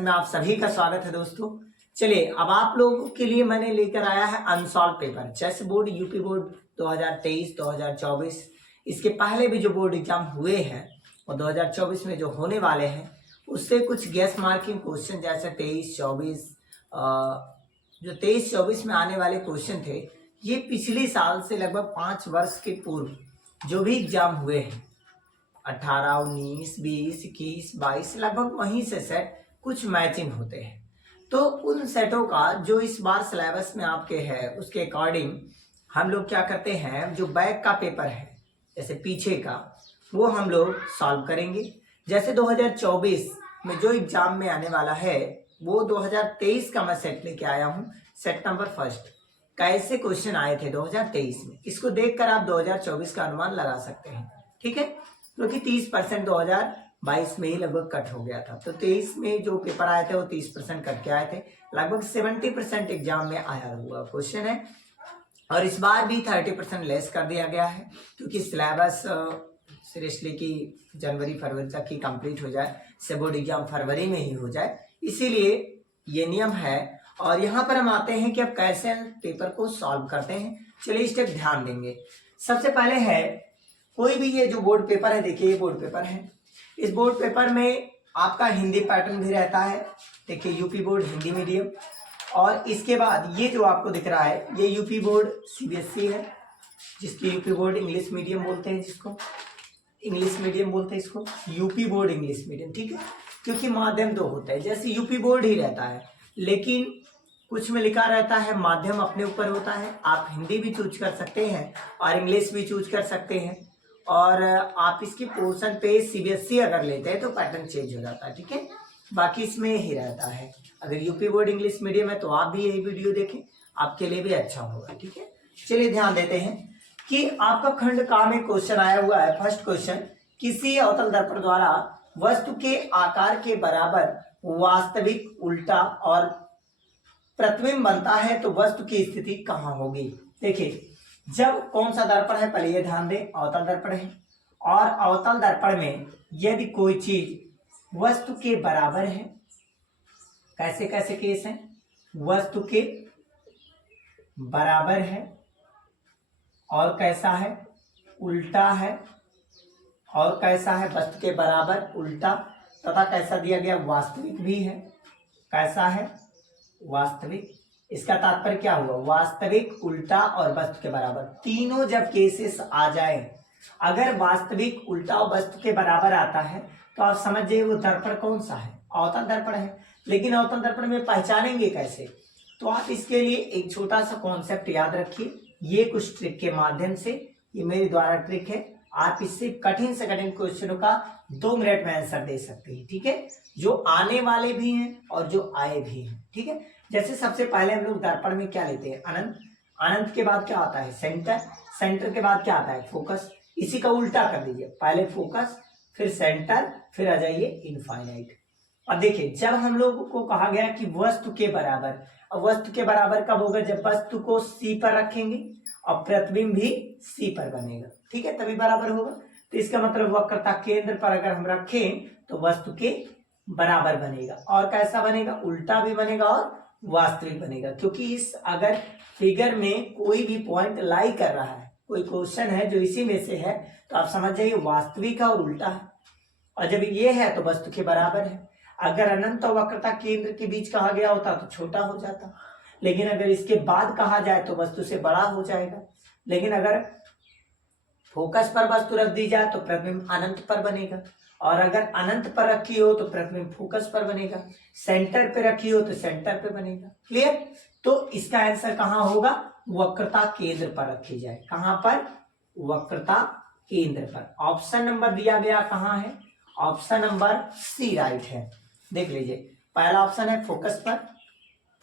Session में आप सभी का स्वागत है दोस्तों। चलिए अब आप लोगों के लिए मैंने लेकर आया है unsolved paper chess board UP board 2023-2024। इसके पहले भी जो बोर्ड एग्जाम हुए हैं और 2024 में जो होने वाले हैं उससे कुछ गेस मार्किंग क्वेश्चन जैसे 23-24 जो 23-24 में आने वाले क्वेश्चन थे ये पिछले साल से लगभग 5 वर्ष के पूर्व जो भी एग्जाम हुए हैं 18, 19, 20, 21, 22 लगभग वहीं से सेट कुछ मैचिंग होते हैं। तो उन सेटों का जो इस बार सिलेबस में आपके है उसके अकॉर्डिंग हम लोग क्या करते हैं, जो बैक का पेपर है जैसे पीछे का वो हम लोग सॉल्व करेंगे। जैसे 2024 में जो एग्जाम में आने वाला है वो 2023 का मैं सेट लेके आया हूँ। सेट नंबर फर्स्ट कैसे क्वेश्चन आए थे 2023 में, इसको देखकर आप 2024 का अनुमान लगा सकते हैं। ठीक है, क्योंकि 30% 2022 में ही लगभग कट हो गया था, तो 23 में जो पेपर आए थे वो 30% कट के आए थे। लगभग 70% एग्जाम में आया हुआ क्वेश्चन है और इस बार भी 30% लेस कर दिया गया है क्योंकि सिलेबस सीरियसली कि जनवरी फरवरी तक ही कंप्लीट हो जाए, से बोर्ड एग्जाम फरवरी में ही हो जाए, इसीलिए ये नियम है। और यहाँ पर हम आते हैं कि अब कैसे पेपर को सॉल्व करते हैं। चलिए स्टेप ध्यान देंगे। सबसे पहले है कोई भी ये जो बोर्ड पेपर है, देखिए ये बोर्ड पेपर है, इस बोर्ड पेपर में आपका हिंदी पैटर्न भी रहता है। देखिए यूपी बोर्ड हिंदी मीडियम, और इसके बाद ये जो आपको दिख रहा है ये यूपी बोर्ड सीबीएसई है, जिसकी यूपी बोर्ड इंग्लिश मीडियम बोलते हैं, जिसको इंग्लिश मीडियम बोलते हैं, इसको यूपी बोर्ड इंग्लिश मीडियम। ठीक है, क्योंकि माध्यम दो होता है, जैसे यूपी बोर्ड ही रहता है लेकिन कुछ में लिखा रहता है माध्यम अपने ऊपर होता है। आप हिंदी भी चूज कर सकते हैं और इंग्लिश भी चूज कर सकते हैं, और आप इसकी पोर्शन पे सीबीएसई अगर लेते हैं तो पैटर्न चेंज हो जाता है। ठीक है, बाकी इसमें ही रहता है। अगर यूपी बोर्ड इंग्लिश मीडियम है तो आप भी यही वीडियो देखें, आपके लिए भी अच्छा होगा। ठीक है, चलिए ध्यान देते हैं कि आपका खंड का में क्वेश्चन आया हुआ है। फर्स्ट क्वेश्चन, किसी अवतल दर्पण द्वारा वस्तु के आकार के बराबर वास्तविक उल्टा और प्रतिबिंब बनता है तो वस्तु की स्थिति कहाँ होगी। देखिए जब कौन सा दर्पण है, पहले ये ध्यान दें, अवतल दर्पण है, और अवतल दर्पण में यदि कोई चीज वस्तु के बराबर है, कैसे कैसे केस है, वस्तु के बराबर है और कैसा है, उल्टा है, और कैसा है, वस्तु के बराबर उल्टा, तथा कैसा दिया गया, वास्तविक भी है। कैसा है, वास्तविक। इसका तात्पर्य क्या हुआ, वास्तविक, उल्टा और वस्तु के बराबर, तीनों जब केसेस आ जाए, अगर वास्तविक, उल्टा और वस्तु के बराबर आता है तो आप समझ जाइए वो दर्पण कौन सा है, अवतल दर्पण है। लेकिन अवतल दर्पण में पहचानेंगे कैसे, तो आप इसके लिए एक छोटा सा कॉन्सेप्ट याद रखिए, ये कुछ ट्रिक के माध्यम से, ये मेरे द्वारा ट्रिक है, आप इससे कठिन से कठिन क्वेश्चनों का 2 मिनट में आंसर दे सकते हैं। ठीक है, जो आने वाले भी हैं और जो आए भी हैं। ठीक है, जैसे सबसे पहले हम लोग दर्पण में क्या लेते हैं, अनंत, अनंत के बाद क्या आता है, सेंटर, सेंटर के बाद क्या आता है, फोकस। इसी का उल्टा कर दीजिए, पहले फोकस फिर सेंटर फिर आ जाइए इनफाइनाइट। अब देखिए जब हम लोगों को कहा गया कि वस्तु के बराबर, अब वस्तु के बराबर कब होगा, जब वस्तु को सी पर रखेंगे और प्रतिबिंब भी सी पर बनेगा। ठीक है, तभी बराबर होगा। तो इसका मतलब वक्रता केंद्र पर अगर हम रखें तो वस्तु के बराबर बनेगा, और कैसा बनेगा, उल्टा भी बनेगा और वास्तविक बनेगा। क्योंकि इस अगर फिगर में कोई भी पॉइंट लाई कर रहा है, कोई क्वेश्चन है जो इसी में से है, तो आप समझ जाइए वास्तविक है और उल्टा है, और जब ये है तो वस्तु के बराबर है। अगर अनंत और वक्रता केंद्र के बीच कहा गया होता तो छोटा हो जाता, लेकिन अगर इसके बाद कहा जाए तो वस्तु से बड़ा हो जाएगा। लेकिन अगर फोकस पर वस्तु रख दी जाए तो प्रतिबिंब अनंत पर बनेगा, और अगर अनंत पर रखी हो तो प्रतिबिंब फोकस पर बनेगा, सेंटर पे रखी हो तो सेंटर पे बनेगा। क्लियर, तो इसका आंसर कहाँ होगा, वक्रता केंद्र पर रखी जाए। कहां पर, वक्रता केंद्र पर। ऑप्शन नंबर दिया गया कहाँ है, ऑप्शन नंबर सी राइट है। देख लीजिए पहला ऑप्शन है फोकस पर,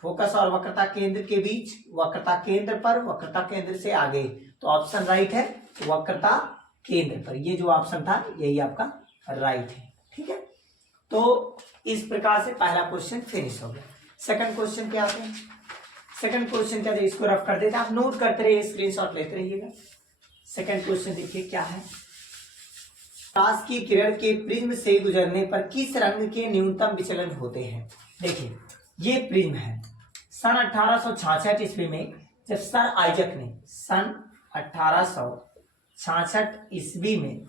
फोकस और वक्रता केंद्र के बीच, वक्रता केंद्र पर, वक्रता केंद्र से आगे, तो ऑप्शन राइट है वक्रता केंद्र पर। ये जो ऑप्शन था यही आपका राइट है। ठीक है, तो इस प्रकार से पहला क्वेश्चन फिनिश हो गया। सेकंड क्वेश्चन क्या आते हैं, सेकंड क्वेश्चन क्या है, इसको रफ कर देते हैं, आप नोट करते रहिए, स्क्रीनशॉट लेते रहिएगा। सेकंड क्वेश्चन देखिए क्या है, प्रकाश की किरण के प्रिज्म से गुजरने पर किस रंग के न्यूनतम विचलन होते हैं। देखिए ये प्रिज्म है। सन 1866 ईस्वी में जब सर आइजक ने सन 1866 ईस्वी में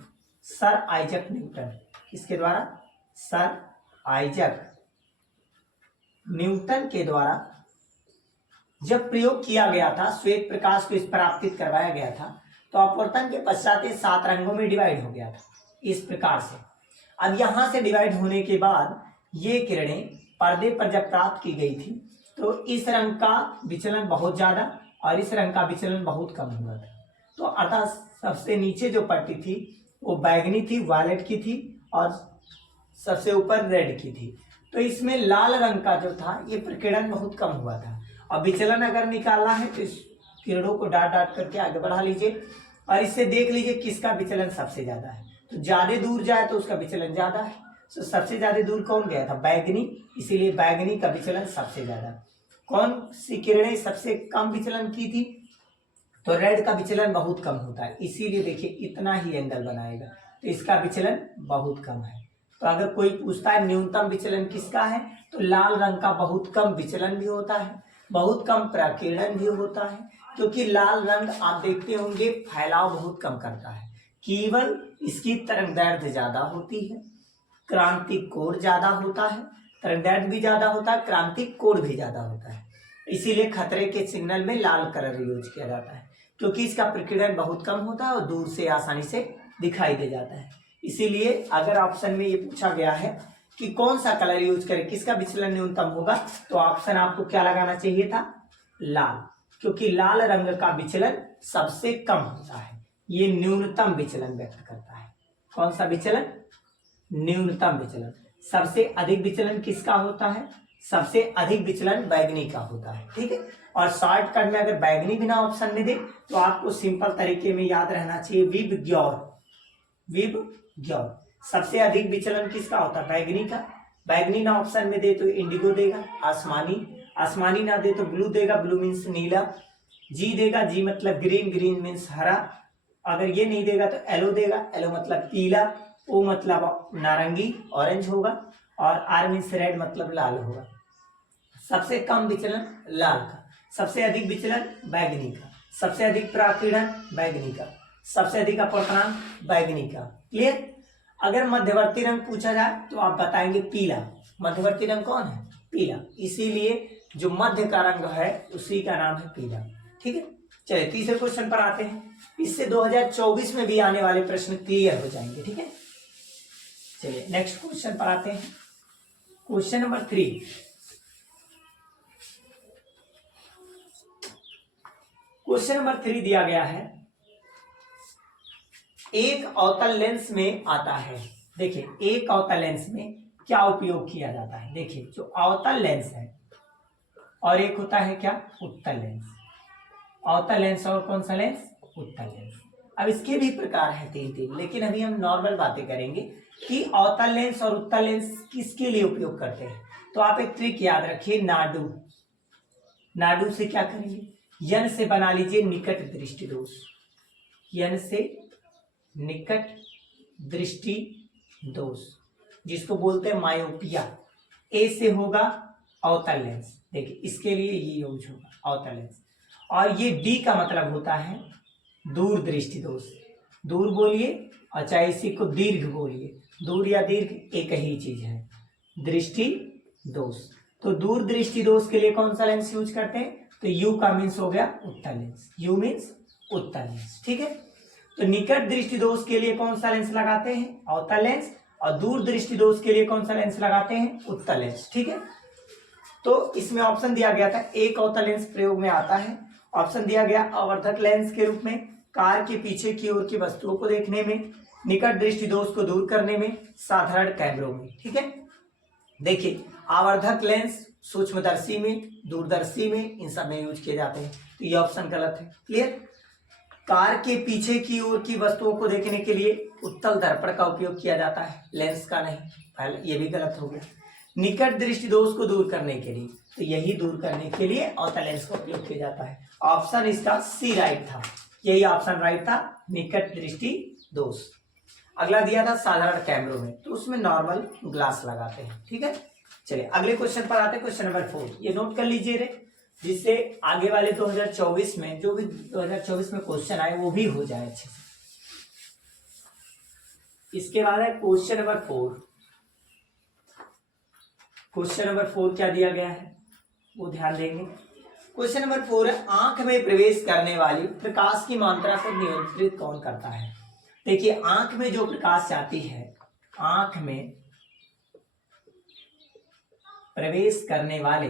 सर आइजक न्यूटन, किसके द्वारा? सर आइजक न्यूटन के द्वारा जब प्रयोग किया गया था, श्वेत प्रकाश को इस पर आपतित करवाया गया था, तो अपवर्तन के पश्चात 7 रंगों में डिवाइड हो गया था इस प्रकार से। अब यहां से डिवाइड होने के बाद ये किरणें पर्दे पर जब प्राप्त की गई थी तो इस रंग का विचलन बहुत ज्यादा और इस रंग का विचलन बहुत कम हुआ था। तो अर्थात सबसे नीचे जो पट्टी थी वो बैगनी थी, वायलेट की थी, और सबसे ऊपर रेड की थी। तो इसमें लाल रंग का जो था ये प्रकीर्णन बहुत कम हुआ था। और विचलन अगर निकालना है तो इस किरणों को डाट डाट करके आगे बढ़ा लीजिए और इससे देख लीजिए किसका विचलन सबसे ज्यादा है। तो ज्यादा दूर जाए तो उसका विचलन ज्यादा है। तो सबसे ज्यादा दूर कौन गया था? बैगनी, इसीलिए बैगनी का विचलन सबसे ज्यादा। कौन सी किरणें सबसे कम विचलन की थी? तो रेड का विचलन बहुत कम होता है, इसीलिए देखिए इतना ही एंगल बनाएगा, तो इसका विचलन बहुत कम है। तो अगर कोई पूछता है न्यूनतम विचलन किसका है, तो लाल रंग का बहुत कम विचलन भी होता है, बहुत कम प्रकीर्णन भी होता है, क्योंकि लाल रंग आप देखते होंगे फैलाव बहुत कम करता है, केवल इसकी तरंगदैर्ध्य ज्यादा होती है, क्रांतिक कोण ज्यादा होता है, तरंगदैर्ध्य भी ज्यादा होता है, क्रांतिक कोण भी ज्यादा होता है। इसीलिए खतरे के सिग्नल में लाल कलर यूज किया जाता है, क्योंकि इसका प्रकीर्णन बहुत कम होता है और दूर से आसानी से दिखाई दे जाता है। इसीलिए अगर ऑप्शन में ये पूछा गया है कि कौन सा कलर यूज करें, किसका विचलन न्यूनतम होगा, तो ऑप्शन आपको क्या लगाना चाहिए था? लाल, क्योंकि लाल रंग का विचलन सबसे कम होता है, ये न्यूनतम विचलन व्यक्त करता है। कौन सा विचलन? न्यूनतम विचलन। सबसे अधिक विचलन किसका होता है? सबसे अधिक विचलन बैगनी का होता है, ठीक है। और शॉर्टकट में अगर बैगनी बिना ऑप्शन में दे तो आपको सिंपल तरीके में याद रहना चाहिए विबग्योर, विबग्योर। सबसे अधिक विचलन किसका होता है? बैगनी का। बैगनी ना ऑप्शन में दे तो इंडिगो देगा, आसमानी, आसमानी ना दे तो ब्लू देगा, ब्लू मीन्स नीला, जी देगा, जी मतलब ग्रीन, ग्रीन मीन्स हरा, अगर ये नहीं देगा तो येलो देगा, येलो मतलब पीला, ओ मतलब नारंगी ऑरेंज होगा, और आर मीन्स रेड मतलब लाल होगा। सबसे कम विचलन लाल का, सबसे अधिक विचलन बैगनी का, सबसे अधिक प्रकीर्णन बैगनी का, सबसे अधिक अपवर्तनांक बैगनी का। क्लियर? अगर मध्यवर्ती रंग पूछा जाए तो आप बताएंगे पीला। मध्यवर्ती रंग कौन है? पीला, इसीलिए जो मध्य का रंग है उसी का नाम है पीला, ठीक है। चलिए तीसरे क्वेश्चन पर आते हैं, इससे 2024 में भी आने वाले प्रश्न क्लियर हो जाएंगे, ठीक है। चलिए नेक्स्ट क्वेश्चन पर आते हैं, क्वेश्चन नंबर 3। क्वेश्चन नंबर 3 दिया गया है, एक अवतल लेंस में आता है। देखिए एक अवतल लेंस में क्या उपयोग किया जाता है? देखिए जो अवतल लेंस है और एक होता है क्या? उत्तल लेंस। अवतल लेंस और कौन सा लेंस? उत्तल लेंस। अब इसके भी प्रकार है 3, लेकिन अभी हम नॉर्मल बातें करेंगे कि अवतल लेंस और उत्तल लेंस किसके लिए उपयोग करते हैं। तो आप एक ट्रिक याद रखिए, नाडू, नाडू से क्या करेंगे? यन से बना लीजिए निकट दृष्टि दोष, यन से निकट दृष्टि दोष, जिसको बोलते हैं मायोपिया। ए से होगा अवतल लेंस, देखिए इसके लिए ये यूज होगा अवतल लेंस। और ये डी का मतलब होता है दूर दृष्टि दोष। दूर बोलिए और चाहे इसी को दीर्घ बोलिए, दूर या दीर्घ एक ही चीज है, दृष्टि दोष। तो दूर दृष्टि दोष के लिए कौन सा लेंस यूज करते हैं? तो यू का मीन्स हो गया उत्तल लेंस, यू मीन्स उत्तल लेंस, ठीक है। तो निकट दृष्टि दोष के लिए कौन सा लेंस लगाते हैं? अवतल लेंस। और दूर दृष्टि दोष के लिए कौन सा लेंस लगाते हैं? उत्तल लेंस, ठीक है। तो इसमें ऑप्शन दिया गया था एक अवतल लेंस प्रयोग में आता है, ऑप्शन दिया गया आवर्धक लेंस के रूप में, कार के पीछे की ओर की वस्तुओं को देखने में, निकट दृष्टि दोष को दूर करने में, साधारण कैमरों में, ठीक है। देखिए आवर्धक लेंस सूक्ष्मदर्शी में, दूरदर्शी में, इन सब में यूज किए जाते हैं, तो ये ऑप्शन गलत है। क्लियर? कार के पीछे की ओर की वस्तुओं को देखने के लिए उत्तल दर्पण का उपयोग किया जाता है, लेंस का नहीं, पहले ये भी गलत हो गया। निकट दृष्टि दोष को दूर करने के लिए, तो यही दूर करने के लिए अवतल लेंस का उपयोग किया जाता है। ऑप्शन इसका सी राइट था, यही ऑप्शन राइट था, निकट दृष्टि दोष। अगला दिया था साधारण कैमरों में, तो उसमें नॉर्मल ग्लास लगाते हैं, ठीक है। चलिए अगले क्वेश्चन पर आते हैं, क्वेश्चन नंबर 4। ये नोट कर लीजिए रे, जिससे आगे वाले 2024 में जो भी 2024 में क्वेश्चन आए वो भी हो जाए अच्छे से। इसके बाद है क्वेश्चन नंबर 4। क्वेश्चन नंबर 4 क्या दिया गया है वो ध्यान देंगे। क्वेश्चन नंबर 4 है, आंख में प्रवेश करने वाली प्रकाश की मात्रा को नियंत्रित कौन करता है। देखिए आंख में जो प्रकाश जाती है, आंख में प्रवेश करने वाले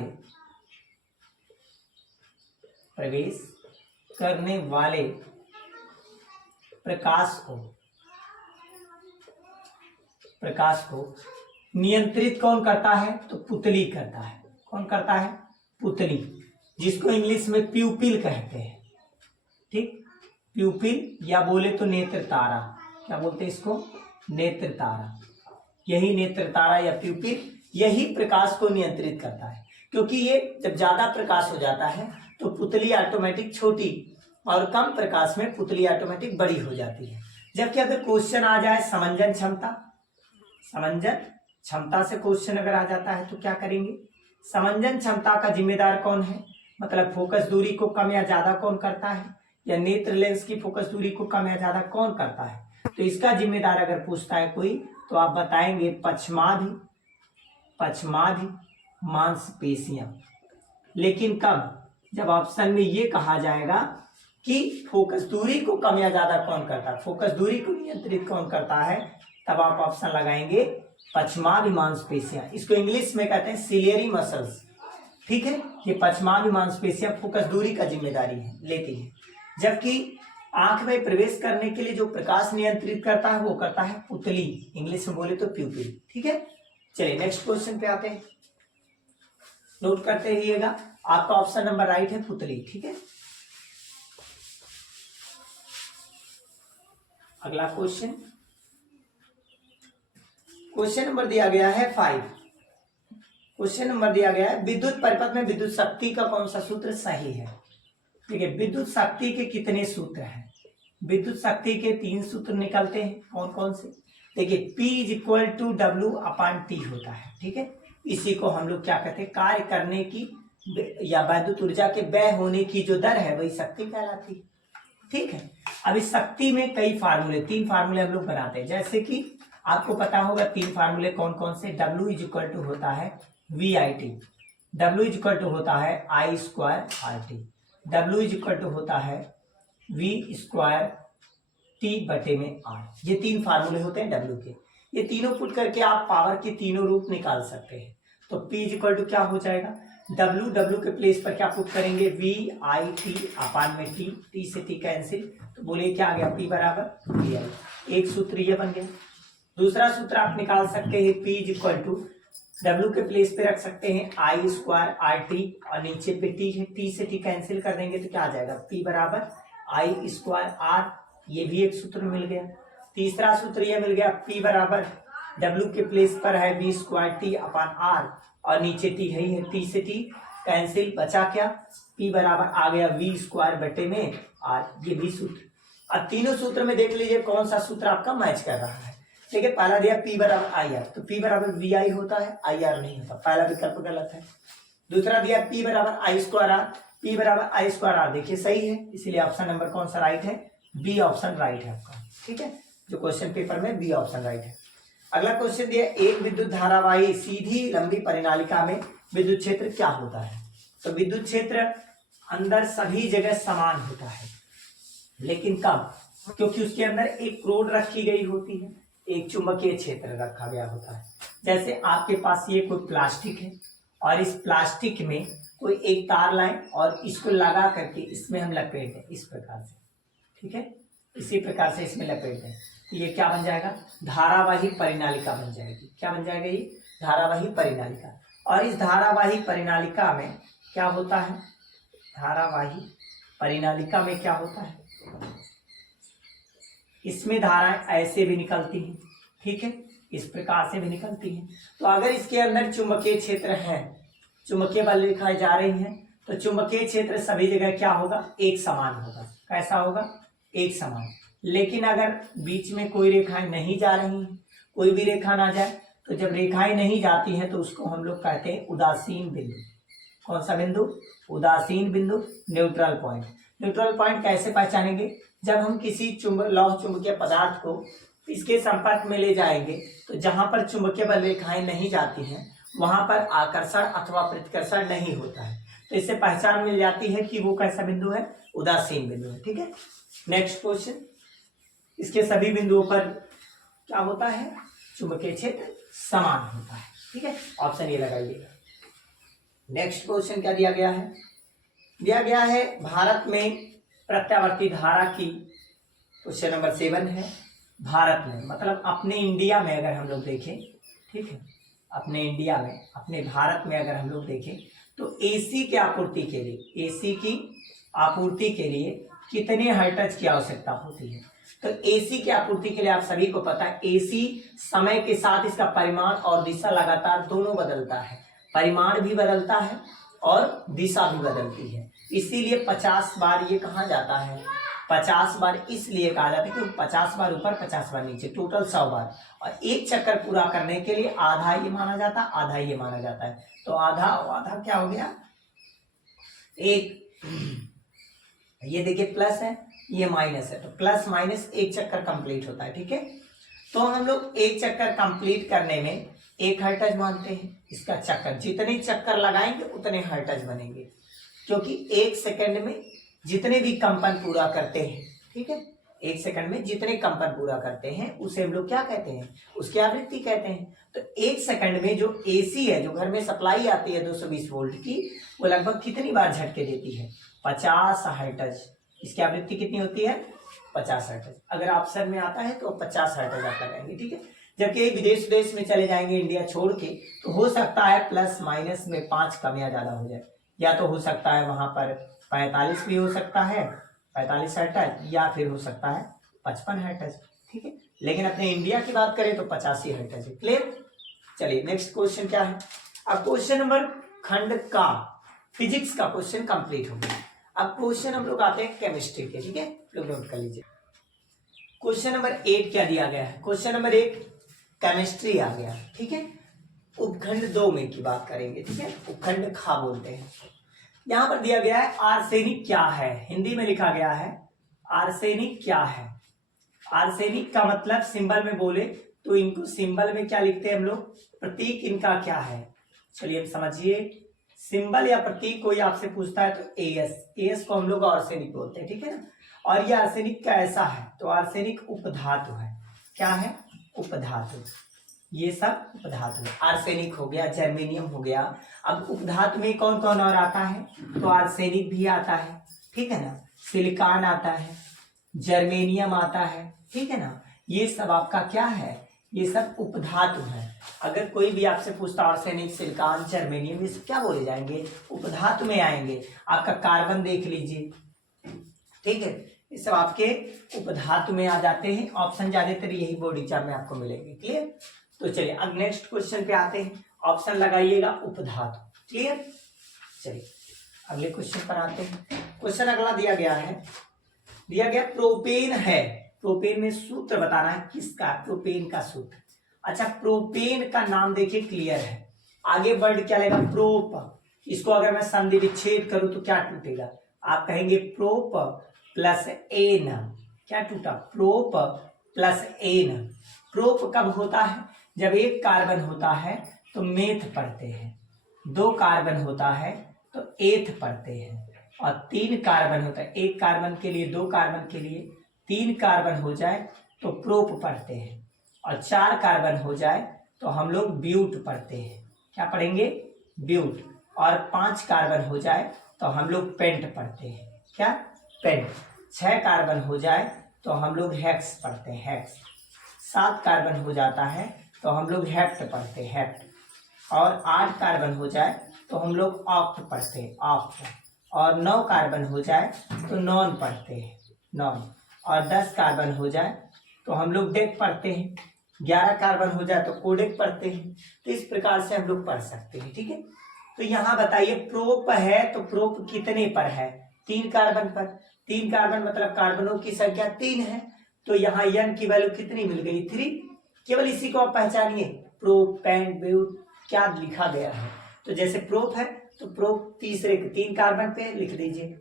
प्रकाश को नियंत्रित कौन करता है, तो पुतली करता है। कौन करता है, पुतली, जिसको इंग्लिश में प्यूपिल कहते हैं। ठीक, प्यूपिल या बोले तो नेत्र तारा, क्या बोलते हैं इसको, नेत्र तारा। यही नेत्र तारा या प्यूपिल यही प्रकाश को नियंत्रित करता है, क्योंकि ये जब ज्यादा प्रकाश हो जाता है तो पुतली ऑटोमेटिक छोटी और कम प्रकाश में पुतली ऑटोमेटिक बड़ी हो जाती है। जबकि अगर क्वेश्चन आ जाए समंजन क्षमता से क्वेश्चन अगर आ जाता है तो क्या करेंगे, समंजन क्षमता का जिम्मेदार कौन है, मतलब फोकस दूरी को कम या ज्यादा कौन करता है, या नेत्र लेंस की फोकस दूरी को कम या ज्यादा कौन करता है। तो इसका जिम्मेदार अगर पूछता है कोई तो आप बताएंगे पश्चमाधि मांसपेशियां। लेकिन कब, जब ऑप्शन में ये कहा जाएगा कि फोकस दूरी को कम या ज्यादा कौन करता है, फोकस दूरी को नियंत्रित कौन करता है, तब आप ऑप्शन लगाएंगे पश्चमाधि मांसपेशियां। इसको इंग्लिश में कहते हैं सिलियरी मसल्स। ठीक है, ये पश्चमाधि मांसपेशियां फोकस दूरी का जिम्मेदारी लेती है। जबकि आंख में प्रवेश करने के लिए जो प्रकाश नियंत्रित करता है वो करता है पुतली, इंग्लिश में बोले तो प्यूपिल। ठीक है, चलिए नेक्स्ट क्वेश्चन पे आते हैं, नोट करते रहिएगा। आपका ऑप्शन नंबर राइट है पुतली। ठीक है, अगला क्वेश्चन, क्वेश्चन नंबर दिया गया है 5। क्वेश्चन नंबर दिया गया है, विद्युत परिपथ में विद्युत शक्ति का कौन सा सूत्र सही है। देखिए विद्युत शक्ति के कितने सूत्र हैं, विद्युत शक्ति के 3 सूत्र निकलते हैं। कौन कौन से, देखिए P = W/T होता है। ठीक है, इसी को हम लोग क्या कहते हैं, कार्य करने की या वैद्युत ऊर्जा के व्यय होने की जो दर है वही शक्ति कहलाती है। ठीक है, अब इस शक्ति में कई फार्मूले, 3 फार्मूले हम लोग बनाते हैं। जैसे कि आपको पता होगा 3 फार्मूले कौन कौन से, W = होता है VIT, W = होता है I²RT, W = होता है V²T/R। ये 3 फार्मूले होते हैं W के। ये तीनों पुट करके आप पावर के तीनों रूप निकाल सकते हैं। तो P = क्या हो जाएगा, W के प्लेस पर क्या पुट करेंगे, VIT/T, T से T कैंसिल, तो बोलिए क्या आ गया, P = VI। एक सूत्र ये बन गया। दूसरा सूत्र आप निकाल सकते हैं, P = W के प्लेस पे रख सकते हैं I²RT और नीचे पे T है, T से T कैंसिल कर देंगे तो क्या आ जाएगा, P = I²R। ये भी एक सूत्र मिल गया। तीसरा सूत्र ये मिल गया, P = W के प्लेस पर है V²T/R और नीचे T है ही है, T से T कैंसिल, बचा क्या, P = आ गया V²/R। ये भी सूत्र। अब तीनों सूत्र में देख लीजिए कौन सा सूत्र आपका मैच कर रहा है। देखिए पहला दिया P = IR, तो P = VI होता है, IR नहीं होता, पहला विकल्प गलत है। दूसरा दिया P = I²R, P = I²R, देखिए सही है, इसलिए ऑप्शन नंबर कौन सा राइट है, बी ऑप्शन राइट है आपका। ठीक है, जो क्वेश्चन पेपर में बी ऑप्शन राइट है। अगला क्वेश्चन दिया, एक विद्युत धारावाही सीधी लंबी परिनालिका में विद्युत क्षेत्र क्या होता है। तो विद्युत क्षेत्र अंदर सभी जगह समान होता है, लेकिन कब, क्योंकि उसके अंदर एक रोड रखी गई होती है, एक चुंबकीय क्षेत्र रखा गया होता है। जैसे आपके पास ये कोई प्लास्टिक है और इस प्लास्टिक में कोई एक तार लाएं और इसको लगा करके इसमें हम लपेट दें इस प्रकार से। ठीक है, इसी प्रकार से इसमें लपेट दें तो ये क्या बन जाएगा, धारावाही परिनालिका बन जाएगी। क्या बन जाएगा, ये धारावाही परिनालिका। और इस धारावाही परिनालिका में क्या होता है, धारावाही परिनालिका में क्या होता है, इसमें धाराएं ऐसे भी निकलती हैं। ठीक है, इस प्रकार से भी निकलती हैं। तो अगर इसके अंदर चुंबकीय क्षेत्र है, चुंबकीय बल रेखाएं जा रही हैं, तो चुंबकीय क्षेत्र सभी जगह क्या होगा, एक समान होगा। कैसा होगा, एक समान। लेकिन अगर बीच में कोई रेखाएं नहीं जा रही हैं, कोई भी रेखा ना जाए, तो जब रेखाएं नहीं जाती हैं तो उसको हम लोग कहते हैं उदासीन बिंदु। कौन सा बिंदु? उदासीन बिंदु, न्यूट्रल पॉइंट। न्यूट्रल पॉइंट कैसे पहचानेंगे? जब हम किसी लौह चुंबकीय पदार्थ को इसके संपर्क में ले जाएंगे तो जहां पर चुंबकीय बल रेखाएं नहीं जाती हैं वहां पर आकर्षण अथवा प्रतिकर्षण नहीं होता है, तो इससे पहचान मिल जाती है कि वो कैसा बिंदु है? उदासीन बिंदु है। ठीक है, नेक्स्ट क्वेश्चन। इसके सभी बिंदुओं पर क्या होता है? चुंबकीय क्षेत्र समान होता है। ठीक है, ऑप्शन ये लगाइएगा। नेक्स्ट क्वेश्चन क्या दिया गया है? दिया गया है भारत में प्रत्यावर्ती धारा की, क्वेश्चन नंबर 7 है। भारत में मतलब अपने इंडिया में अगर हम लोग देखें, ठीक है, अपने इंडिया में, अपने भारत में अगर हम लोग देखें तो एसी की आपूर्ति के लिए, एसी की आपूर्ति के लिए कितने हर्ट्ज की आवश्यकता होती है? तो एसी की आपूर्ति के लिए आप सभी को पता है एसी समय के साथ इसका परिमाण और दिशा लगातार दोनों बदलता है, परिमाण भी बदलता है और दिशा भी बदलती है। इसीलिए 50 बार ये कहा जाता है, 50 बार इसलिए कहा जाता है क्योंकि 50 बार ऊपर 50 बार नीचे, टोटल 100 बार। और एक चक्कर पूरा करने के लिए आधा ये माना जाता है, आधा ये माना जाता है। तो आधा आधा क्या हो गया? एक, ये देखिए प्लस है, ये माइनस है, तो प्लस माइनस एक चक्कर कंप्लीट होता है। ठीक है, तो हम लोग एक चक्कर कंप्लीट करने में 1 हर्ट्ज मानते हैं। इसका चक्कर जितने चक्कर लगाएंगे उतने हर्ट्ज बनेंगे, क्योंकि 1 सेकंड में जितने भी कंपन पूरा करते हैं, ठीक है, 1 सेकंड में जितने कंपन पूरा करते हैं उसे हम लोग क्या कहते हैं? उसकी आवृत्ति कहते हैं। तो 1 सेकंड में जो एसी है, जो घर में सप्लाई आती है 220 वोल्ट की, वो लगभग कितनी बार झटके देती है? 50 हर्ट्ज। इसकी आवृत्ति कितनी होती है? 50 हर्ट्ज। अगर ऑप्शन में आता है तो 50 हर्ट्ज आप लगाएंगे। ठीक है, जबकि विदेश देश में चले जाएंगे इंडिया छोड़ के तो हो सकता है प्लस माइनस में 5 कम या ज्यादा हो जाए, या तो हो सकता है वहां पर 45 भी हो सकता है, 45 हर्ट्ज, या फिर हो सकता है 55 हर्ट्ज। ठीक है, लेकिन अपने इंडिया की बात करें तो 85 हर्ट्ज है। क्लियर? चलिए नेक्स्ट क्वेश्चन क्या है? अब क्वेश्चन नंबर खंड का फिजिक्स का क्वेश्चन कंप्लीट हो गया। अब क्वेश्चन हम लोग आते हैं केमिस्ट्री के। ठीक है, लोग नोट कर लीजिए। क्वेश्चन नंबर 8 क्या दिया गया है? क्वेश्चन नंबर 8 केमिस्ट्री आ गया। ठीक है, उपखंड 2 में की बात करेंगे। ठीक है, उपखंड खा बोलते हैं। यहां पर दिया गया है आर्सेनिक क्या है, हिंदी में लिखा गया है आर्सेनिक क्या है। आर्सेनिक का मतलब सिंबल में बोले तो इनको सिंबल में क्या लिखते हैं हम लोग? प्रतीक इनका क्या है? चलिए समझिए, सिंबल या प्रतीक कोई आपसे पूछता है तो एएस, एएस को हम लोग आर्सेनिक बोलते हैं। ठीक है ना, और ये आर्सेनिक कैसा है? तो आर्सेनिक उपधातु है। क्या है? उपधातु। ये सब उपधातु है। आर्सेनिक हो गया, जर्मेनियम हो गया। अब उपधातु में कौन कौन और आता है? तो आर्सेनिक भी आता है, ठीक है ना, सिलिकॉन आता है, जर्मेनियम आता है, ठीक है ना, ये सब आपका क्या है? ये सब उपधातु है। अगर कोई भी आपसे पूछता आर्सेनिक, सिलिकॉन, जर्मेनियम, ये सब क्या बोले जाएंगे? उपधातु में आएंगे। आपका कार्बन देख लीजिए, ठीक है, ये सब आपके उपधातु में आ जाते हैं। ऑप्शन ज्यादातर यही बोर्ड एग्जाम में आपको मिलेंगे। क्लियर? तो चलिए अब नेक्स्ट क्वेश्चन पे आते हैं। ऑप्शन लगाइएगा उपधातु। क्लियर? चलिए अगले क्वेश्चन पर आते हैं। क्वेश्चन अगला दिया गया है, दिया गया प्रोपेन है। प्रोपेन में सूत्र बताना है किसका? प्रोपेन का सूत्र। अच्छा, प्रोपेन का नाम देखिए क्लियर है, आगे वर्ड क्या लेगा? प्रोप। इसको अगर मैं संधि विच्छेद करूं तो क्या टूटेगा? आप कहेंगे प्रोप प्लस एन। क्या टूटा? Prop plus N. प्रोप कब होता है? जब एक कार्बन होता है तो मेथ पढ़ते हैं, 2 कार्बन होता है तो एथ पढ़ते हैं, और 3 कार्बन होता है, एक कार्बन के लिए, 2 कार्बन के लिए 3 कार्बन हो जाए तो प्रोप पढ़ते हैं, और 4 कार्बन हो जाए तो हम लोग ब्यूट पढ़ते हैं। क्या पढ़ेंगे? ब्यूट। और 5 कार्बन हो जाए तो हम लोग पेंट पढ़ते हैं। क्या? पेंट। 6 कार्बन हो जाए तो हम लोग हेक्स पढ़ते हैं, हेक्स। 7 कार्बन हो जाता है तो हम लोग हेप्ट पढ़ते हैं, हेप्ट। और 8 कार्बन हो जाए तो हम लोग ऑक्ट पढ़ते हैं, ऑक्ट। और 9 कार्बन हो जाए तो नॉन पढ़ते हैं, नॉन। और 10 कार्बन हो जाए तो हम लोग डेक पढ़ते हैं, 11 कार्बन हो जाए तो कोडेक पढ़ते हैं। तो इस प्रकार से हम लोग पढ़ सकते हैं। ठीक है, तो यहाँ बताइए प्रोप है तो प्रोप कितने पर है? 3 कार्बन पर। 3 कार्बन मतलब कार्बनों की संख्या 3 है, तो यहाँ n की वैल्यू कितनी मिल गई? 3। केवल इसी को आप पहचानिए, प्रोप, पेंट, ब्यूट क्या लिखा गया है। तो जैसे प्रोप है तो प्रोप तीसरे 3 कार्बन पे लिख दीजिए।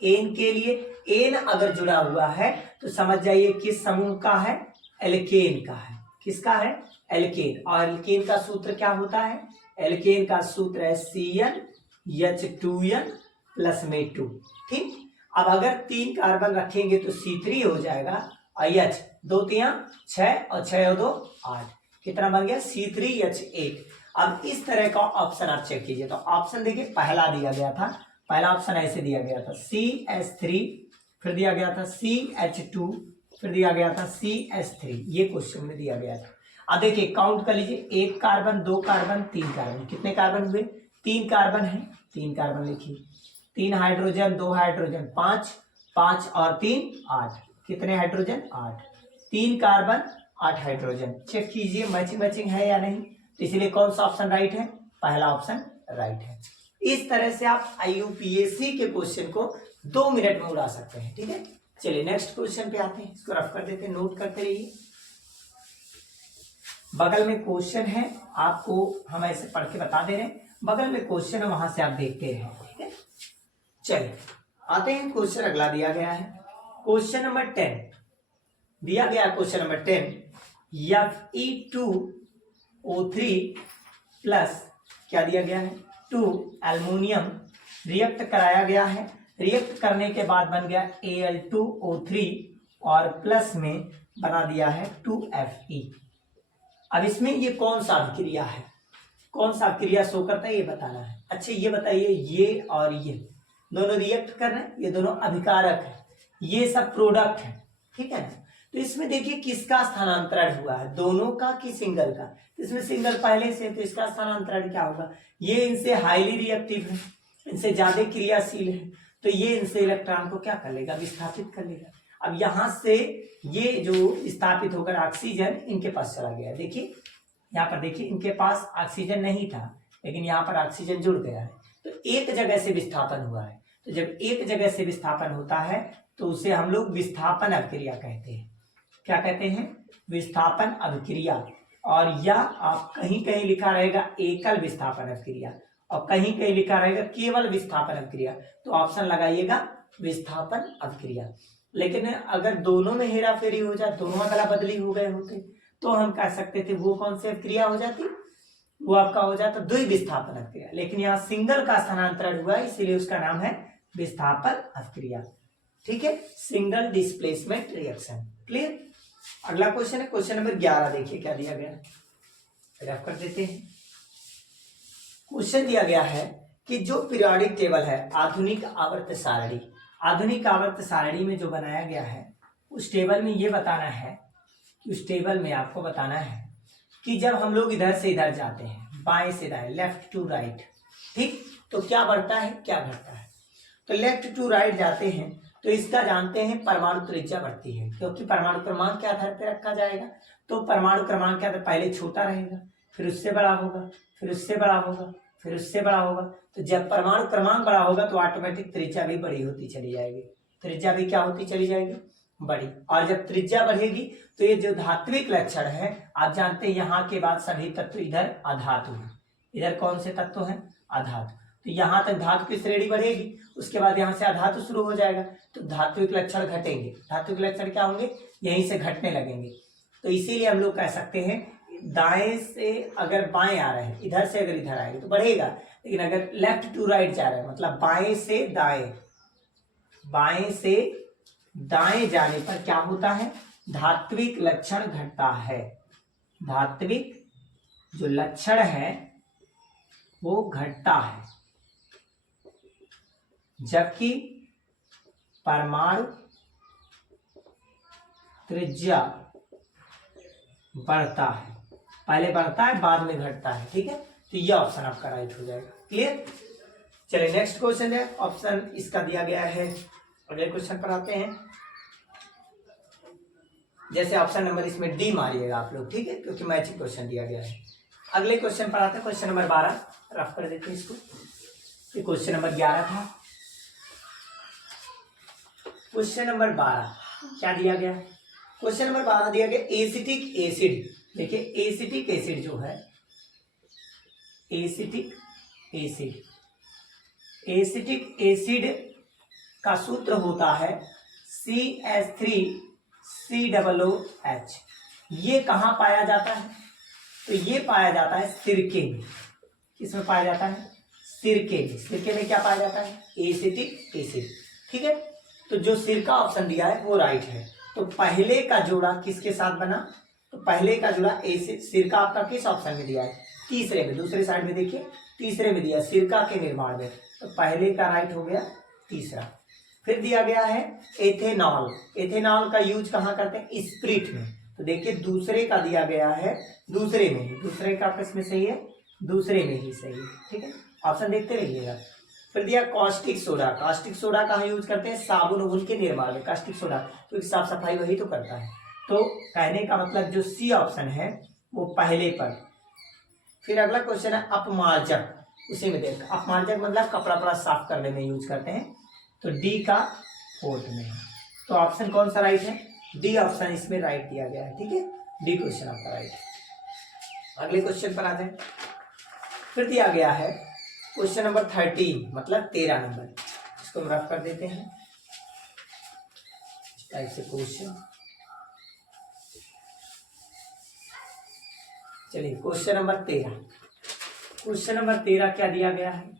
एन के लिए एन अगर जुड़ा हुआ है तो समझ जाइए किस समूह का है, एल्केन का है। किसका है, एल्केन। और एल्केन का सूत्र क्या होता है, एल्केन का सूत्र है CnH2n प्लस में 2। ठीक, अब अगर 3 कार्बन रखेंगे तो C3 हो जाएगा और H 2 3 6 और 6 और 2 8, कितना बन गया C3H8। अब इस तरह का ऑप्शन आप चेक कीजिए। तो ऑप्शन देखिए पहला दिया गया था, पहला ऑप्शन ऐसे दिया गया था CH3, फिर दिया गया था CH2, फिर दिया गया था CH3, ये क्वेश्चन में दिया गया था। अब देखिए काउंट कर लीजिए, 1 कार्बन 2 कार्बन 3 कार्बन, कितने कार्बन हुए, 3 कार्बन है, 3 कार्बन लिखिए, 3 हाइड्रोजन 2 हाइड्रोजन 5, 5 और 3 8, कितने हाइड्रोजन 8, 3 कार्बन 8 हाइड्रोजन। चेक कीजिए मैचिंग मैचिंग है या नहीं। तो इसलिए कौन सा ऑप्शन राइट है, पहला ऑप्शन राइट है। इस तरह से आप IUPAC के क्वेश्चन को 2 मिनट में उड़ा सकते हैं। ठीक है, चलिए नेक्स्ट क्वेश्चन पे आते हैं, इसको रफ कर देते हैं, नोट करते रहिए। बगल में क्वेश्चन है, आपको हम ऐसे पढ़ के बता दे रहे हैं, बगल में क्वेश्चन है वहां से आप देखते रहे। ठीक है, चलिए आते हैं, क्वेश्चन अगला दिया गया है, क्वेश्चन नंबर 10 दिया गया। क्वेश्चन नंबर 10, Fe2O3 प्लस क्या दिया गया है, 2 एल्युमिनियम रिएक्ट कराया गया है। रिएक्ट करने के बाद बन गया Al2O3 और प्लस में बना दिया है 2Fe। अब इसमें ये कौन सा अभिक्रिया है, कौन सा अभिक्रिया शो करता है ये बताना है। अच्छा ये बताइए, ये और ये दोनों रिएक्ट कर रहे हैं, ये दोनों अभिकारक है, ये सब प्रोडक्ट है। ठीक है, तो इसमें देखिए किसका स्थानांतरण हुआ है, दोनों का कि सिंगल का। इसमें सिंगल पहले से, तो इसका स्थानांतरण क्या होगा, ये इनसे हाईली रिएक्टिव है, इनसे ज्यादा क्रियाशील है, तो ये इनसे इलेक्ट्रॉन को क्या कर लेगा, विस्थापित कर लेगा। अब यहां से ये जो विस्थापित होकर ऑक्सीजन इनके पास चला गया, देखिए यहाँ पर देखिए इनके पास ऑक्सीजन नहीं था, लेकिन यहाँ पर ऑक्सीजन जुड़ गया है, तो एक जगह से विस्थापन हुआ है। तो जब एक जगह से विस्थापन होता है तो उसे हम लोग विस्थापन अभिक्रिया कहते हैं। क्या कहते हैं, विस्थापन अभिक्रिया। और यह आप कहीं कहीं लिखा रहेगा एकल विस्थापन अभिक्रिया और कहीं कहीं लिखा रहेगा केवल विस्थापन अभिक्रिया, तो ऑप्शन लगाइएगा विस्थापन अभिक्रिया। लेकिन अगर दोनों में हेराफेरी हो जाए, दोनों अदला बदली हो गए होते, तो हम कह सकते थे वो कौन सी अभिक्रिया हो जाती, वो आपका हो जाता द्विविस्थापन अभिक्रिया। लेकिन यहाँ सिंगल का स्थानांतरण हुआ, इसीलिए उसका नाम है विस्थापन अभिक्रिया। ठीक है, सिंगल डिस्प्लेसमेंट रिएक्शन। क्लियर। अगला क्वेश्चन है क्वेश्चन नंबर 11, देखिए क्या दिया गया, रफ कर देते हैं। क्वेश्चन दिया गया है कि जो पीरियोडिक टेबल है आधुनिक आवर्त सारणी, आधुनिक आवर्त सारणी में जो बनाया गया है, उस टेबल में ये बताना है कि उस टेबल में आपको बताना है कि जब हम लोग इधर से इधर जाते हैं, बाएं से दाएं, लेफ्ट टू राइट, ठीक, तो क्या बढ़ता है क्या घटता है। तो लेफ्ट टू राइट जाते हैं तो इसका जानते हैं परमाणु त्रिज्या बढ़ती है, क्योंकि परमाणु क्रमांक के आधार पर रखा जाएगा। तो परमाणु क्रमांक के आधार पहले छोटा रहेगा, फिर उससे बड़ा होगा, फिर उससे बड़ा होगा, फिर उससे बड़ा होगा। तो जब परमाणु क्रमांक बड़ा होगा तो ऑटोमेटिक त्रिज्या भी बड़ी होती चली जाएगी, त्रिज्या भी क्या होती चली जाएगी, बड़ी। और जब त्रिज्या बढ़ेगी तो ये जो धात्विक लक्षण है, आप जानते हैं यहाँ के बाद सभी तत्व इधर अधातु है, इधर कौन से तत्व है, अधातु। तो यहाँ तक धातु की श्रेणी बढ़ेगी, उसके बाद यहाँ से अधातु शुरू हो जाएगा, तो धात्विक लक्षण घटेंगे। धात्विक लक्षण क्या होंगे, यहीं से घटने लगेंगे। तो इसीलिए हम लोग कह सकते हैं दाएं से अगर बाएं आ रहे हैं, इधर से अगर इधर आएंगे तो बढ़ेगा, लेकिन अगर लेफ्ट टू राइट जा रहे हैं, मतलब बाएं से दाएं, बाएं से दाएं जाने पर क्या होता है, धात्विक लक्षण घटता है। धात्विक जो लक्षण है वो घटता है, जबकि परमाणु त्रिज्या बढ़ता है, पहले बढ़ता है बाद में घटता है। ठीक है, तो यह ऑप्शन आपका राइट हो जाएगा। क्लियर। चलिए नेक्स्ट क्वेश्चन है, ऑप्शन इसका दिया गया है, अगले क्वेश्चन पर आते हैं। जैसे ऑप्शन नंबर इसमें डी मारिएगा आप लोग, ठीक है, क्योंकि मैचिंग क्वेश्चन दिया गया है। अगले क्वेश्चन पर आते हैं, क्वेश्चन नंबर 12, रफ कर देते हैं इसको। ये क्वेश्चन नंबर 11 था। क्वेश्चन नंबर 12 क्या दिया गया, क्वेश्चन नंबर 12 दिया गया एसिटिक एसिड देखिए एसिटिक एसिड जो है, एसिटिक एसिड का सूत्र होता है CH3COOH। ये कहाँ पाया जाता है? तो ये पाया जाता है सिरके में। किसमें पाया जाता है? सिरके में। सिरके में क्या पाया जाता है? Acetic acid. ठीक है, तो जो सिरका ऑप्शन दिया है वो राइट है। तो पहले का जोड़ा किसके साथ बना? तो पहले का जोड़ा एसिड सिरका आपका किस ऑप्शन में दिया है? तीसरे में। दूसरे साइड में देखिए, तीसरे में दिया सिरका के निर्माण में, तो पहले का राइट हो गया तीसरा। फिर दिया गया है एथेनॉल। एथेनॉल का यूज कहाँ करते हैं? स्प्रिट में। तो देखिए दूसरे का दिया गया है, दूसरे में ही। दूसरे का किसमें सही है? दूसरे में ही सही है। ठीक है, ऑप्शन देखते रहिएगा। फिर दिया कॉस्टिक सोडा। कॉस्टिक सोडा कहाँ यूज करते हैं? साबुन उबुन के निर्माण में कॉस्टिक सोडा, क्योंकि साफ सफाई वही तो करता है। तो कहने का मतलब जो सी ऑप्शन है वो पहले पर। फिर अगला क्वेश्चन है अपमार्जक। उसी में देख, अपमार्जक मतलब कपड़ा वपड़ा साफ करने में यूज करते हैं, तो डी का फोर्थ में है। तो ऑप्शन कौन सा राइट है? डी ऑप्शन इसमें राइट दिया गया है। ठीक है, डी क्वेश्चन आपका राइट है। अगले क्वेश्चन पर आते हैं। फिर दिया गया है क्वेश्चन नंबर 13, मतलब 13 नंबर। इसको हम रफ कर देते हैं इस टाइप से क्वेश्चन। चलिए क्वेश्चन नंबर 13। क्वेश्चन नंबर 13 क्या दिया गया है?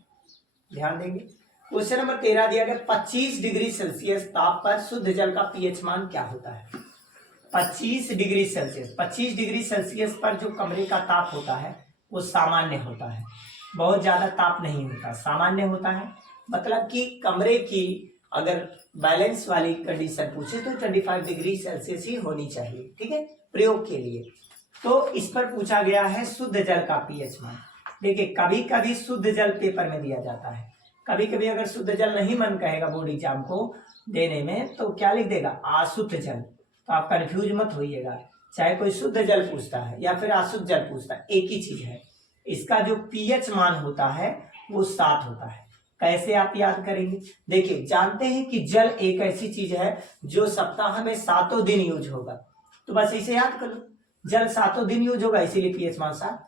ध्यान देंगे। क्वेश्चन नंबर 13 दिया गया 25 डिग्री सेल्सियस ताप पर शुद्ध जल का पीएच मान क्या होता है? 25 डिग्री सेल्सियस। 25 डिग्री सेल्सियस पर जो कमरे का ताप होता है वो सामान्य होता है, बहुत ज्यादा ताप नहीं होता, सामान्य होता है। मतलब कि कमरे की अगर बैलेंस वाली कंडीशन पूछे तो 25 डिग्री सेल्सियस ही होनी चाहिए। ठीक है, प्रयोग के लिए। तो इस पर पूछा गया है शुद्ध जल का पीएच मान। देखिए कभी कभी शुद्ध जल पेपर में दिया जाता है, कभी कभी अगर शुद्ध जल नहीं मन कहेगा बोर्ड एग्जाम को देने में तो क्या लिख देगा? अशुद्ध जल। तो आप कंफ्यूज मत होइएगा, चाहे कोई शुद्ध जल पूछता है या फिर अशुद्ध जल पूछता है, एक ही चीज है। इसका जो पीएच मान होता है वो 7 होता है। कैसे आप याद करेंगे? देखिए जानते हैं कि जल एक ऐसी चीज है जो सप्ताह में 7 दिन यूज होगा, तो बस इसे याद कर लो, जल 7 दिन यूज होगा इसीलिए पीएच मान 7।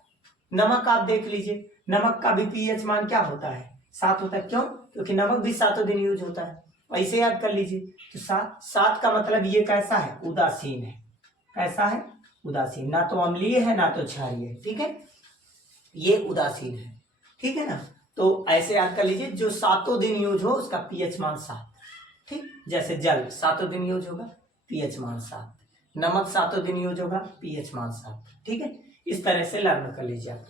नमक आप देख लीजिए, नमक का भी पीएच मान क्या होता है? 7 होता है। क्यों? क्योंकि नमक भी 7 दिन यूज होता है। ऐसे याद कर लीजिए, तो 7 का मतलब ये कैसा है? उदासीन है। कैसा है? उदासीन, ना तो अम्लीय है ना तो क्षारीय है। ठीक है, ये उदासीन है। ठीक है ना, तो ऐसे याद कर लीजिए, जो 7 दिन यूज हो उसका पीएच मान 7। ठीक, जैसे जल 7 दिन यूज होगा, पीएच मान 7। नमक 7 दिन यूज होगा, पीएच मान 7। ठीक है, इस तरह से लर्न कर लीजिए आप।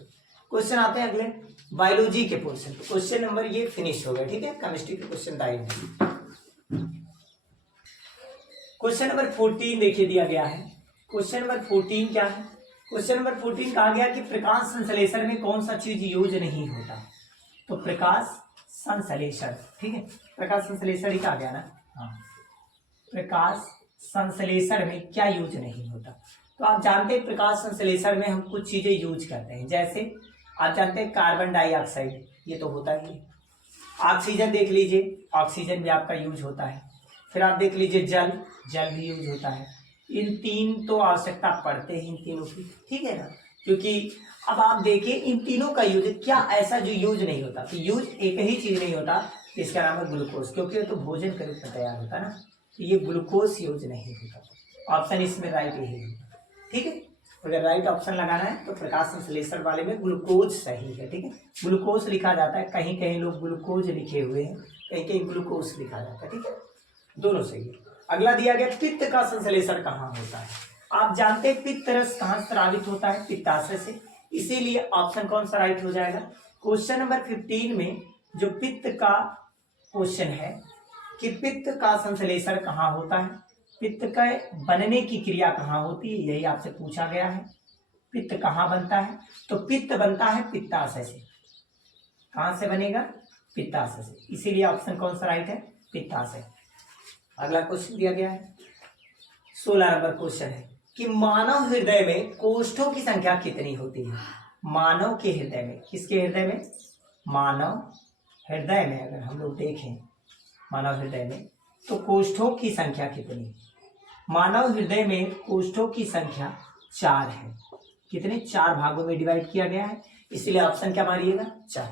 क्वेश्चन आते हैं अगले बायोलॉजी के पोर्शन। क्वेश्चन नंबर ये फिनिश हो गया। ठीक है, केमिस्ट्री के क्वेश्चन टाइम। क्वेश्चन नंबर 14 देखिए दिया गया है। क्वेश्चन नंबर 14 क्या है? क्वेश्चन नंबर 14 कहा गया कि प्रकाश संश्लेषण में कौन सा चीज यूज नहीं होता? तो प्रकाश संश्लेषण। ठीक है, प्रकाश संश्लेषण ही कहा गया ना। हाँ, प्रकाश संश्लेषण में क्या यूज नहीं होता? तो आप जानते हैं प्रकाश संश्लेषण में हम कुछ चीजें यूज करते हैं, जैसे आप जानते हैं कार्बन डाइऑक्साइड, ये तो होता ही है। ऑक्सीजन देख लीजिए, ऑक्सीजन भी आपका यूज होता है। फिर आप देख लीजिए जल, जल भी यूज होता है। इन 3 तो आवश्यकता पड़ते हैं इन तीनों की। ठीक है ना, क्योंकि अब आप देखिए इन तीनों का यूज, क्या ऐसा जो यूज नहीं होता? तो यूज एक ही चीज नहीं होता, इसका नाम है ग्लूकोज, क्योंकि तो भोजन के रूप में तैयार होता है ना, तो ये ग्लूकोज यूज नहीं होता। ऑप्शन इसमें राइट यही है। ठीक है, अगर राइट ऑप्शन लगाना है तो प्रकाश संश्लेषण वाले में ग्लूकोज सही है। ठीक है, ग्लूकोज लिखा जाता है, कहीं कहीं लोग ग्लूकोज लिखे हुए हैं, कहीं कहीं ग्लूकोज लिखा जाता है। ठीक है, दोनों सही है। अगला दिया गया पित्त का संश्लेषण कहाँ होता है? आप जानते हैं पित्त रस कहाँ स्रावित होता है? पित्ताशय से, इसीलिए ऑप्शन कौन सा राइट हो जाएगा? क्वेश्चन नंबर 15 में जो पित्त का क्वेश्चन है कि पित्त का संश्लेषण कहाँ होता है, पित्त के बनने की क्रिया कहाँ होती है, यही आपसे पूछा गया है। पित्त कहाँ बनता है? तो पित्त बनता है पित्ताशय से। कहाँ से बनेगा? पित्ताशय से, इसीलिए ऑप्शन कौन सा राइट है? पित्ताशय। अगला क्वेश्चन दिया गया है 16 नंबर क्वेश्चन है कि मानव हृदय में कोष्ठों की संख्या कितनी होती है? मानव के हृदय में, किसके हृदय में? मानव हृदय में अगर हम लोग देखें मानव हृदय में तो कोष्ठों की संख्या कितनी? मानव हृदय में कोष्ठों की संख्या 4 है। कितने 4 भागों में डिवाइड किया गया है, इसलिए ऑप्शन क्या मारिएगा 4।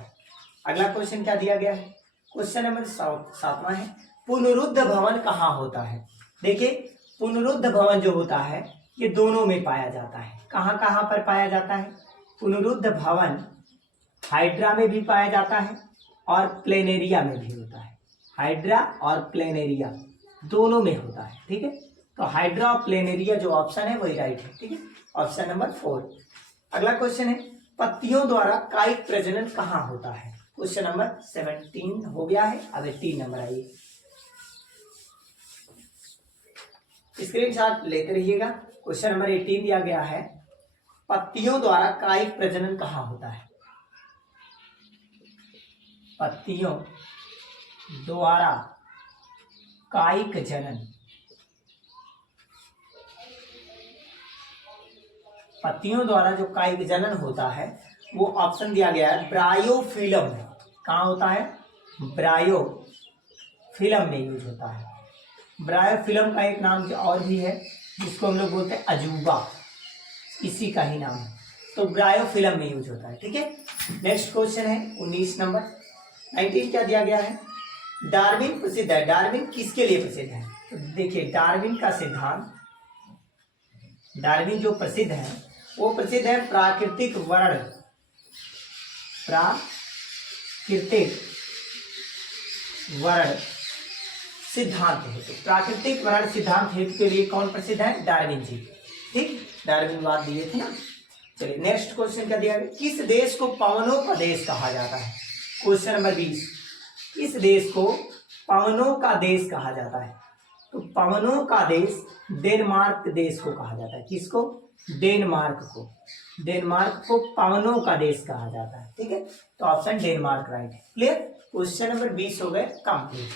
अगला क्वेश्चन क्या दिया गया है, क्वेश्चन नंबर 7वां है, पुनरुद्ध भवन कहाँ होता है। देखिए पुनरुद्ध भवन जो होता है ये दोनों में पाया जाता है। कहाँ कहाँ पर पाया जाता है, पुनरुद्ध भवन हाइड्रा में भी पाया जाता है और प्लेनेरिया में भी होता है। हाइड्रा और प्लेनेरिया दोनों में होता है, ठीक है। तो हाइड्रा और प्लेनेरिया जो ऑप्शन है वही राइट है, ठीक है, ऑप्शन नंबर 4। अगला क्वेश्चन है, पत्तियों द्वारा कायिक प्रजनन कहाँ होता है। क्वेश्चन नंबर 17 हो गया है। अब 3 नंबर आइए, स्क्रीनशॉट लेते रहिएगा। क्वेश्चन नंबर 18 दिया गया है, पत्तियों द्वारा कायिक प्रजनन कहाँ होता है। पत्तियों द्वारा कायिक जनन, पत्तियों द्वारा जो कायिक जनन होता है वो ऑप्शन दिया गया है ब्रायोफिलम में। कहाँ होता है, ब्रायोफिलम में यूज होता है। ब्रायोफिलम का एक नाम और भी है जिसको हम लोग बोलते हैं अजूबा, इसी का ही नाम है। तो ब्रायोफिलम में यूज होता है, ठीक है। नेक्स्ट क्वेश्चन है 19 नंबर। 19 क्या दिया गया है, डार्विन प्रसिद्ध है। डार्विन किसके लिए प्रसिद्ध है, तो देखिए डार्विन का सिद्धांत, डार्विन जो प्रसिद्ध है वो प्रसिद्ध है प्राकृतिक वर्ण, प्राकृतिक वर्ण सिद्धांत हेतु। प्राकृतिक वर्ण सिद्धांत हेतु के लिए कौन प्रसिद्ध है, डार्विन जी, ठीक, डार्विनवाद दिए थे ना। चलिए नेक्स्ट क्वेश्चन क्या दिया गया, किस देश को पवनों का देश कहा जाता है। क्वेश्चन नंबर 20, किस देश को पवनों का देश कहा जाता है। तो पवनों का देश डेनमार्क देश को कहा जाता है। किसको, डेनमार्क को, डेनमार्क को पवनों का देश कहा जाता है, ठीक है। तो ऑप्शन डेनमार्क राइट है। क्लियर, क्वेश्चन नंबर 20 हो गए कंप्लीट।